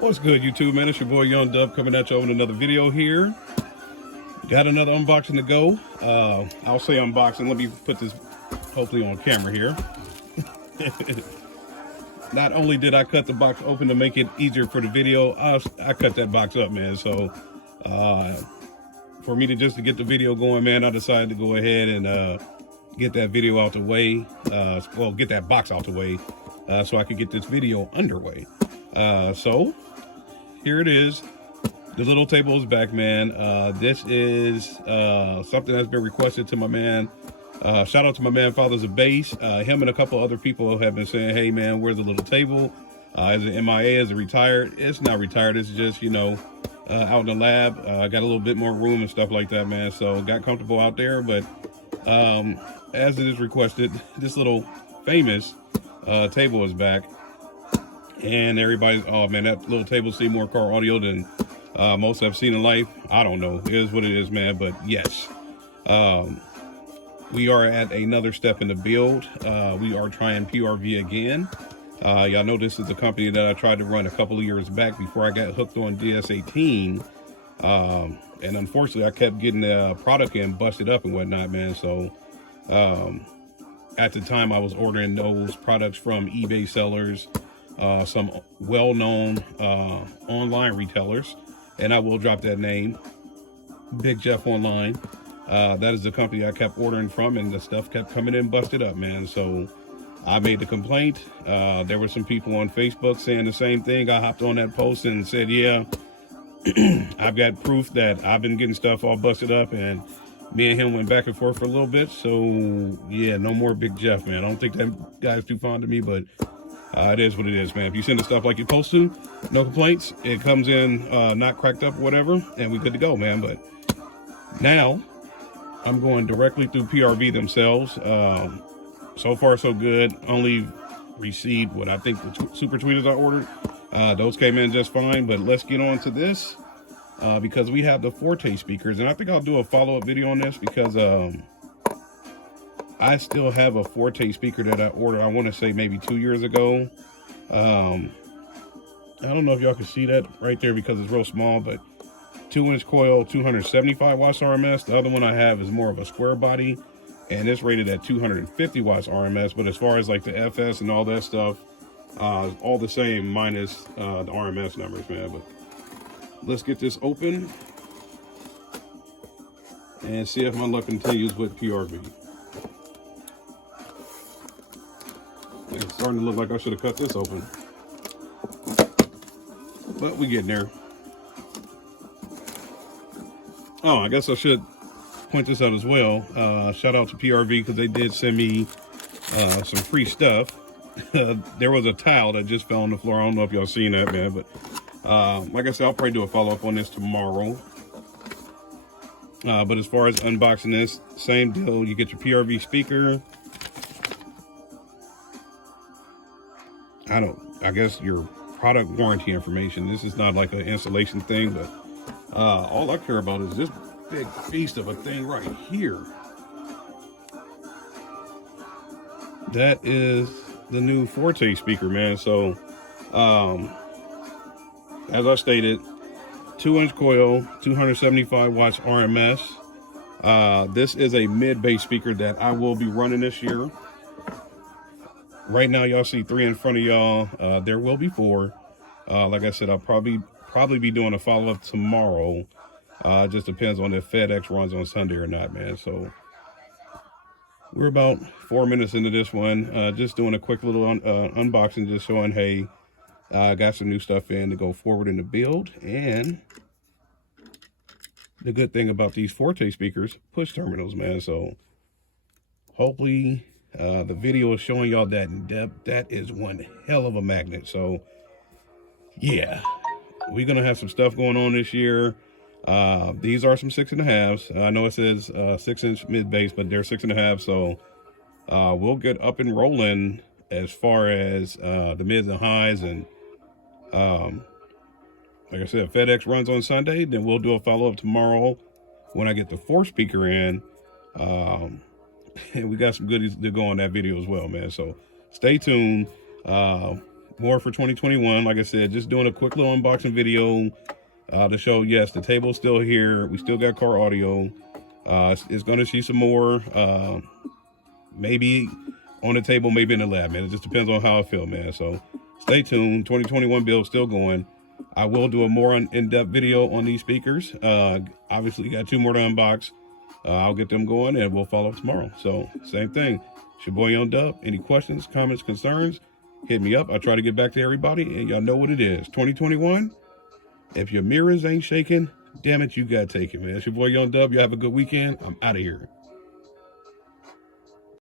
What's good, YouTube, man? It's your boy Young Dub coming at you with another video here. Got another unboxing to go. I'll say unboxing. Let me put this hopefully on camera here. Not only did I cut the box open to make it easier for the video, I cut that box up, man. So for me to get the video going, man, I decided to go ahead and get that video out the way. Well, get that box out the way so I could get this video underway. So here it is. The little table is back, man. This is something that's been requested to my man. Shout out to my man, Fathers of Bass. Him and a couple other people have been saying, hey, man, where's the little table? Is it MIA? Is it retired? It's not retired. It's just, you know, out in the lab. Got a little bit more room and stuff like that, man. So got comfortable out there. But as it is requested, this little famous table is back. And everybody's, oh, man, that little table see more car audio than most I've seen in life. I don't know. It is what it is, man. But yes, we are at another step in the build. We are trying PRV again. Y'all know this is a company that I tried to run a couple of years back before I got hooked on DS18. And unfortunately, I kept getting the product in busted up and whatnot, man. So at the time, I was ordering those products from eBay sellers, some well-known online retailers, and I will drop that name, Big Jeff Online. That is the company I kept ordering from, and the stuff kept coming in busted up, man. So I made the complaint. There were some people on Facebook saying the same thing. I hopped on that post and said, yeah, I've got proof that I've been getting stuff all busted up, and me and him went back and forth for a little bit. So yeah, no more Big Jeff, man. I don't think that guy's too fond of me, but it is what it is, man. If you send the stuff like you're supposed to, no complaints. It comes in not cracked up or whatever, and we good to go, man. But now I'm going directly through PRV themselves. So far, so good. Only received what I think the super tweeters I ordered. Those came in just fine, but let's get on to this because we have the Forte speakers, and I think I'll do a follow-up video on this because I still have a Forte speaker that I ordered, I want to say maybe 2 years ago. I don't know if y'all can see that right there because it's real small, but 2-inch coil, 275 watts RMS. The other one I have is more of a square body, and it's rated at 250 watts RMS. But as far as like the FS and all that stuff, all the same minus the RMS numbers, man. But let's get this open and see if my luck continues with PRV. It's starting to look like I should have cut this open, but we getting there. Oh, I guess I should point this out as well. Shout out to PRV because they did send me some free stuff. There was a towel that just fell on the floor. I don't know if y'all seen that, man, but like I said, I'll probably do a follow-up on this tomorrow. But as far as unboxing this, same deal. You get your PRV speaker. I guess your product warranty information. This is not like an installation thing, but all I care about is this big beast of a thing right here. That is the new Forte speaker, man. So as I stated, 2-inch coil, 275 watts RMS. This is a mid-bass speaker that I will be running this year. Right now, y'all see 3 in front of y'all. There will be 4. Like I said, I'll probably be doing a follow-up tomorrow. Just depends on if FedEx runs on Sunday or not, man. So we're about 4 minutes into this one. Just doing a quick little unboxing, just showing, hey, I got some new stuff in to go forward in the build. And the good thing about these Forte speakers, push terminals, man. So hopefully the video is showing y'all that in depth. That is one hell of a magnet. So yeah, we're gonna have some stuff going on this year. These are some 6.5s. I know it says 6-inch mid bass, but they're 6.5. So we'll get up and rolling as far as the mids and highs. And like I said, if FedEx runs on Sunday, then we'll do a follow-up tomorrow when I get the 4 speaker in. And we got some goodies to go on that video as well, man. So stay tuned. more for 2021. Like I said, just doing a quick little unboxing video to show, yes, the table's still here. We still got car audio. It's going to see some more, maybe on the table, maybe in the lab, man. It just depends on how I feel, man. So stay tuned. 2021 build still going. I will do a more in-depth video on these speakers. Obviously got 2 more to unbox. I'll get them going and we'll follow up tomorrow. So same thing. It's your boy Young Dub. Any questions, comments, concerns, hit me up. I try to get back to everybody, and y'all know what it is. 2021. If your mirrors ain't shaking, damn it, you got taken, man. It's your boy Young Dub. You have a good weekend. I'm out of here.